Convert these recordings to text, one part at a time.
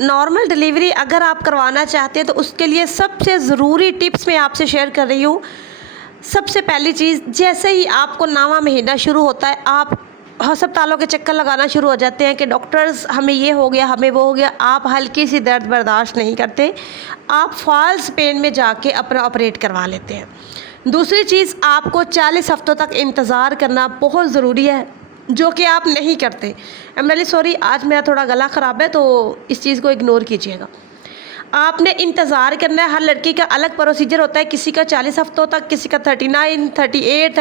Normal delivery अगर आप करवाना चाहते हैं तो उसके लिए सबसे ज़रूरी टिप्स मैं आपसे शेयर कर रही हूँ। सबसे पहली चीज़, जैसे ही आपको 9वां महीना शुरू होता है आप अस्पतालों के चक्कर लगाना शुरू हो जाते हैं कि डॉक्टर्स हमें ये हो गया, हमें वो हो गया। आप हल्की सी दर्द बर्दाश्त नहीं करते, आप फॉल्स पेन में जाके अपना ऑपरेट करवा लेते हैं। दूसरी चीज़, आपको 40 हफ्तों तक इंतज़ार करना बहुत ज़रूरी है, जो कि आप नहीं करते। आई एम रियली सॉरी, आज मेरा थोड़ा गला ख़राब है तो इस चीज़ को इग्नोर कीजिएगा। आपने इंतज़ार करना है। हर लड़की का अलग प्रोसीजर होता है, किसी का 40 हफ्तों तक, किसी का 39, 38,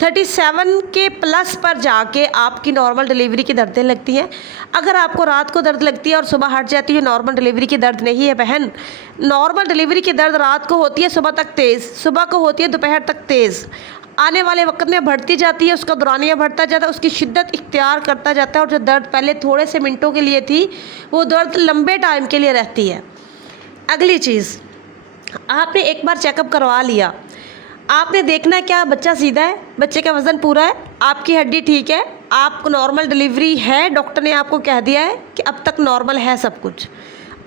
37 के प्लस पर जाके आपकी नॉर्मल डिलीवरी की दर्दें लगती हैं। अगर आपको रात को दर्द लगती है और सुबह हट जाती है, नॉर्मल डिलीवरी की दर्द नहीं है बहन। नॉर्मल डिलीवरी की दर्द रात को होती है, सुबह तक तेज़, सुबह को होती है, दोपहर तक तेज़, आने वाले वक्त में बढ़ती जाती है, उसका दौरानिया बढ़ता जाता है, उसकी शिद्दत इख्तियार करता जाता है, और जो दर्द पहले थोड़े से मिनटों के लिए थी वो दर्द लंबे टाइम के लिए रहती है। अगली चीज़, आपने एक बार चेकअप करवा लिया, आपने देखना है क्या बच्चा सीधा है, बच्चे का वज़न पूरा है, आपकी हड्डी ठीक है, आपको नॉर्मल डिलीवरी है, डॉक्टर ने आपको कह दिया है कि अब तक नॉर्मल है सब कुछ।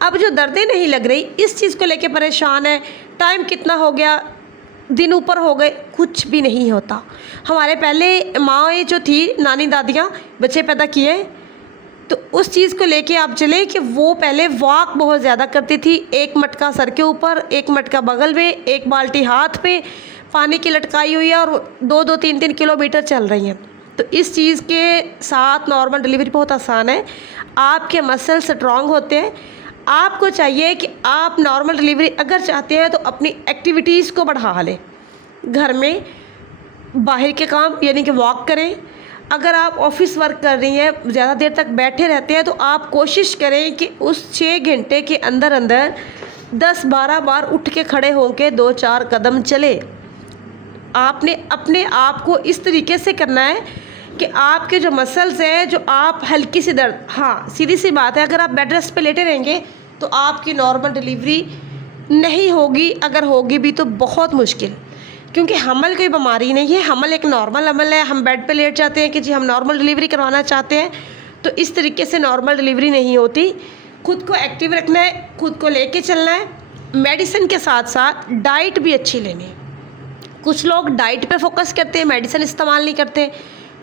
अब जो दर्दें नहीं लग रही, इस चीज़ को लेके परेशान है, टाइम कितना हो गया, दिन ऊपर हो गए, कुछ भी नहीं होता। हमारे पहले माँएँ जो थी, नानी दादियाँ, बच्चे पैदा किए तो उस चीज़ को लेके आप चले कि वो पहले वॉक बहुत ज़्यादा करती थी, एक मटका सर के ऊपर, एक मटका बगल में, एक बाल्टी हाथ पे, पानी की लटकाई हुई है और 2-2, 3-3 किलोमीटर चल रही हैं। तो इस चीज़ के साथ नॉर्मल डिलीवरी बहुत आसान है। आपके मसल स्ट्रॉन्ग होते हैं। आपको चाहिए कि आप नॉर्मल डिलीवरी अगर चाहते हैं तो अपनी एक्टिविटीज़ को बढ़ा लें। घर में बाहर के काम यानी कि वॉक करें। अगर आप ऑफिस वर्क कर रही हैं, ज़्यादा देर तक बैठे रहते हैं, तो आप कोशिश करें कि उस 6 घंटे के अंदर अंदर 10-12 बार उठ के खड़े होकर 2-4 कदम चले। आपने अपने आप को इस तरीके से करना है कि आपके जो मसल्स हैं, जो आप हल्की सी दर्द, हाँ सीधी सी बात है, अगर आप बेड रेस्ट पे लेटे रहेंगे तो आपकी नॉर्मल डिलीवरी नहीं होगी, अगर होगी भी तो बहुत मुश्किल, क्योंकि हमल कोई बीमारी नहीं है, हमल एक नॉर्मल अमल है। हम बेड पे लेट जाते हैं कि जी हम नॉर्मल डिलीवरी करवाना चाहते हैं, तो इस तरीके से नॉर्मल डिलीवरी नहीं होती। खुद को एक्टिव रखना है, खुद को लेके चलना है, मेडिसिन के साथ साथ डाइट भी अच्छी लेनी है। कुछ लोग डाइट पे फोकस करते हैं, मेडिसिन इस्तेमाल नहीं करते,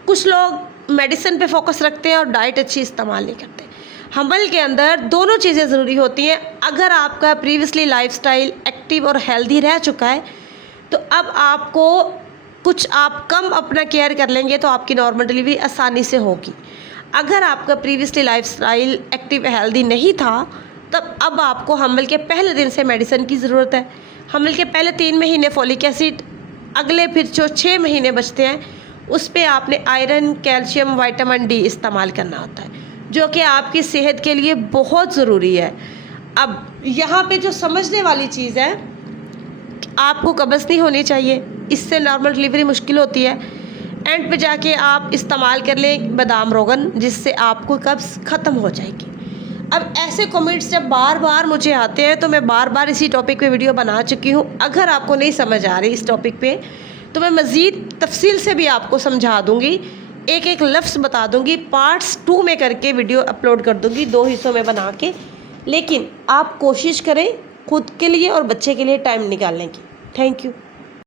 कुछ लोग मेडिसिन पे फोकस रखते हैं और डाइट अच्छी इस्तेमाल नहीं करते। हमल के अंदर दोनों चीज़ें ज़रूरी होती हैं। अगर आपका प्रीवियसली लाइफस्टाइल एक्टिव और हेल्दी रह चुका है तो अब आपको कुछ आप कम अपना केयर कर लेंगे तो आपकी नॉर्मल डिलीवरी आसानी से होगी। अगर आपका प्रीवियसली लाइफस्टाइल एक्टिव हेल्दी नहीं था तब अब आपको हमल के पहले दिन से मेडिसिन की ज़रूरत है। हमल के पहले 3 महीने फॉलिक एसिड, अगले फिर जो 6 महीने बचते हैं उस पर आपने आयरन, कैल्शियम, विटामिन डी इस्तेमाल करना होता है, जो कि आपकी सेहत के लिए बहुत ज़रूरी है। अब यहाँ पे जो समझने वाली चीज़ है, आपको कब्ज़ नहीं होनी चाहिए, इससे नॉर्मल डिलीवरी मुश्किल होती है। एंड पे जाके आप इस्तेमाल कर लें बादाम रोगन, जिससे आपको कब्ज़ ख़त्म हो जाएगी। अब ऐसे कमेंट्स जब बार बार मुझे आते हैं तो मैं बार बार इसी टॉपिक पे वीडियो बना चुकी हूँ। अगर आपको नहीं समझ आ रही इस टॉपिक पे तो मैं मज़ीद तफसील से भी आपको समझा दूँगी, एक एक लफ्ज़ बता दूँगी, पार्ट्स 2 में करके वीडियो अपलोड कर दूँगी, 2 हिस्सों में बना के। लेकिन आप कोशिश करें खुद के लिए और बच्चे के लिए टाइम निकालने की। Thank you.